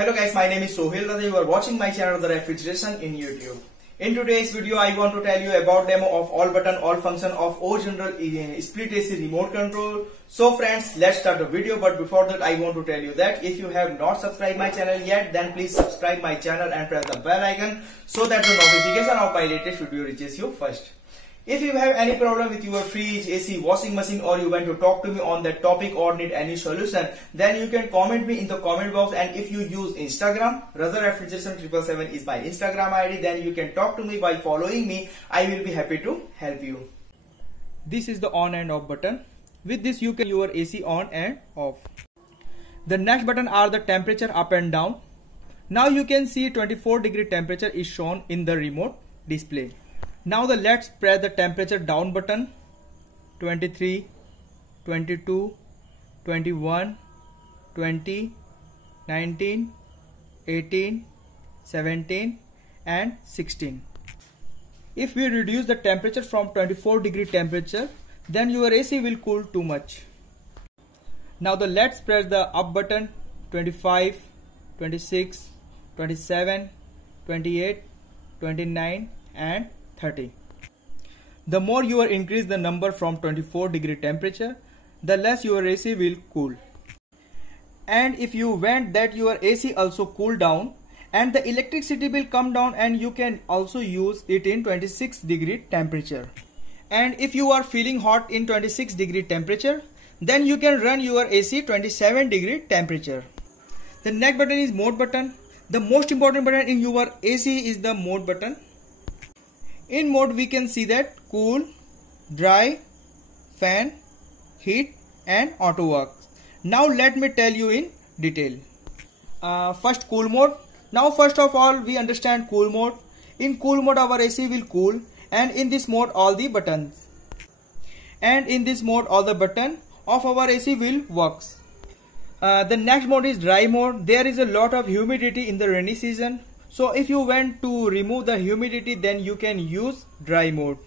Hello guys, my name is Sohail. You are watching my channel, The Refrigeration in YouTube. In today's video, I want to tell you about demo of all button, all function of Ogeneral split AC remote control. So friends, let's start the video. But before that, I want to tell you that if you have not subscribed my channel yet, then please subscribe my channel and press the bell icon so that the notification of my latest video reaches you first. If you have any problem with your fridge, AC, washing machine, or you want to talk to me on that topic or need any solution, then you can comment me in the comment box. And if you use Instagram, Rather Refrigeration 777 is my Instagram ID, then you can talk to me by following me. I will be happy to help you. This is the on and off button. With this you can your AC on and off. The next button are the temperature up and down. Now you can see 24-degree temperature is shown in the remote display. Now let's press the temperature down button. 23, 22, 21, 20, 19, 18, 17 and 16. If we reduce the temperature from 24-degree temperature, then your AC will cool too much. Now let's press the up button. 25, 26, 27, 28, 29 and 30. The more you increase the number from 24-degree temperature, the less your AC will cool. And if you want that your AC also cool down, and the electricity will come down, and you can also use it in 26-degree temperature. And if you are feeling hot in 26-degree temperature, then you can run your AC 27-degree temperature. The next button is mode button. The most important button in your AC is the mode button. In mode we can see that cool, dry, fan, heat and auto works. Now let me tell you in detail. First, cool mode. Now first of all we understand cool mode. In cool mode our AC will cool, and in this mode all the buttons. And in this mode all the button of our AC will works. The next mode is dry mode. There is a lot of humidity in the rainy season. So if you want to remove the humidity, then you can use dry mode.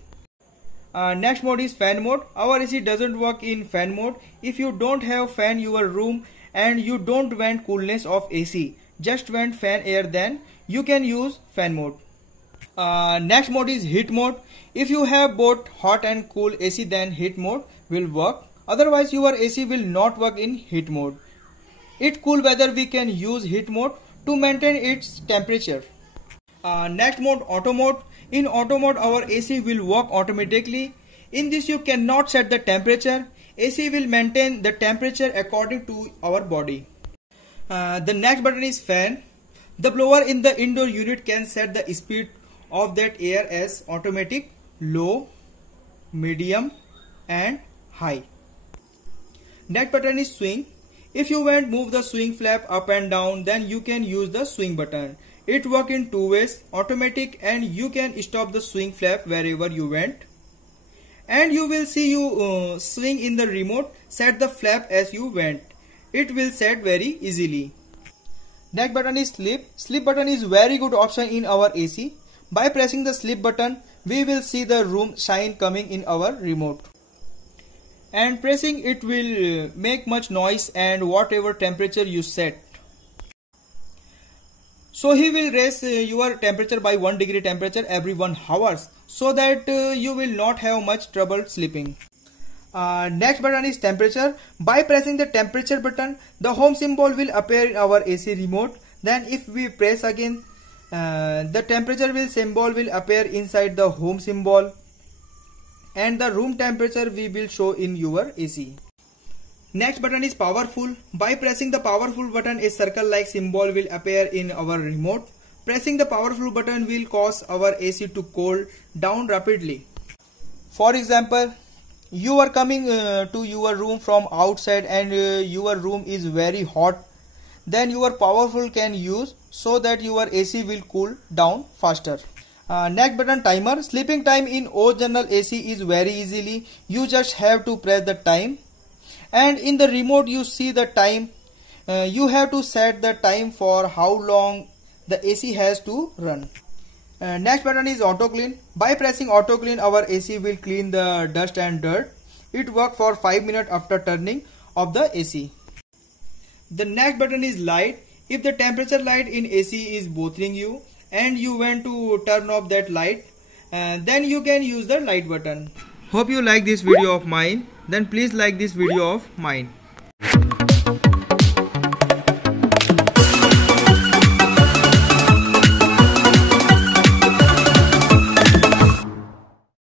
Next mode is fan mode. Our AC doesn't work in fan mode. If you don't have fan in your room and you don't want coolness of AC, just want fan air, then you can use fan mode. Next mode is heat mode. If you have both hot and cool AC, then heat mode will work. Otherwise your AC will not work in heat mode. In cool weather we can use heat mode to maintain its temperature. Next mode, auto mode. In auto mode our AC will work automatically. In this you cannot set the temperature. AC will maintain the temperature according to our body. The next button is fan. The blower in the indoor unit can set the speed of that air as automatic, low, medium and high. Next button is swing. If you want to move the swing flap up and down, then you can use the swing button. It works in two ways, automatic, and you can stop the swing flap wherever you want. And you will see you swing in the remote, set the flap as you want. It will set very easily. Next button is sleep. Sleep button is very good option in our AC. By pressing the sleep button, we will see the room shine coming in our remote. And pressing it will make much noise and whatever temperature you set. So he will raise your temperature by 1 degree temperature every 1 hour, so that you will not have much trouble sleeping. Next button is temperature. By pressing the temperature button, the home symbol will appear in our AC remote. Then if we press again, the temperature symbol will appear inside the home symbol. And the room temperature we will show in your AC. Next button is powerful. By pressing the powerful button, a circle like symbol will appear in our remote. Pressing the powerful button will cause our AC to cool down rapidly. For example, you are coming to your room from outside and your room is very hot. Then your powerful can use so that your AC will cool down faster. Next button, timer. Sleeping time in Ogeneral AC is very easily. You just have to press the time, and in the remote you see the time. You have to set the time for how long the AC has to run. Next button is auto clean. By pressing auto clean, our AC will clean the dust and dirt. It works for 5 minutes after turning off the AC. The next button is light. If the temperature light in AC is bothering you and you want to turn off that light, then you can use the light button. Hope you like this video of mine. Then please like this video of mine.